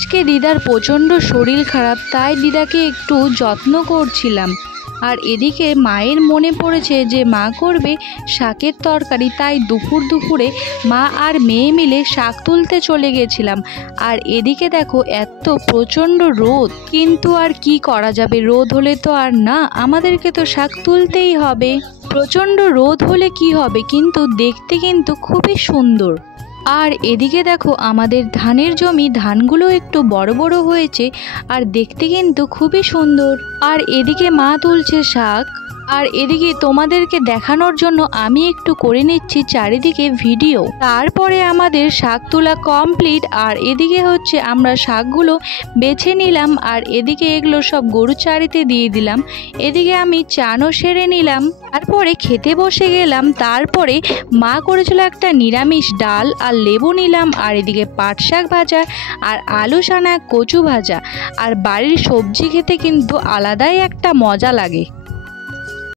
আজকে দিদার প্রচণ্ড শরীর খারাপ, তাই দিদাকে একটু যত্ন করছিলাম। আর এদিকে মায়ের মনে পড়েছে যে মা করবে শাকের তরকারি, তাই দুপুরে মা আর মেয়ে মিলে শাক তুলতে চলে গেছিলাম। আর এদিকে দেখো এত প্রচণ্ড রোদ, কিন্তু আর কি করা যাবে, রোদ হলে তো আর না, আমাদেরকে তো শাক তুলতেই হবে। প্রচণ্ড রোদ হলে কি হবে, কিন্তু দেখতে কিন্তু খুবই সুন্দর। আর এদিকে দেখো আমাদের ধানের জমি, ধানগুলো একটু বড় বড় হয়েছে আর দেখতে কিন্তু খুবই সুন্দর। আর এদিকে মা তুলছে শাক, আর এদিকে তোমাদেরকে দেখানোর জন্য আমি একটু করে নিচ্ছি চারিদিকে ভিডিও। তারপরে আমাদের শাক তোলা কমপ্লিট। আর এদিকে হচ্ছে আমরা শাকগুলো বেছে নিলাম, আর এদিকে এগুলো সব গরু চারিতে দিয়ে দিলাম। এদিকে আমি চানও সেরে নিলাম, তারপরে খেতে বসে গেলাম। তারপরে মা করেছিল একটা নিরামিষ ডাল আর লেবু নিলাম, আর এদিকে পাট শাক ভাজা আর আলু সানা কচু ভাজা। আর বাড়ির সবজি খেতে কিন্তু আলাদাই একটা মজা লাগে।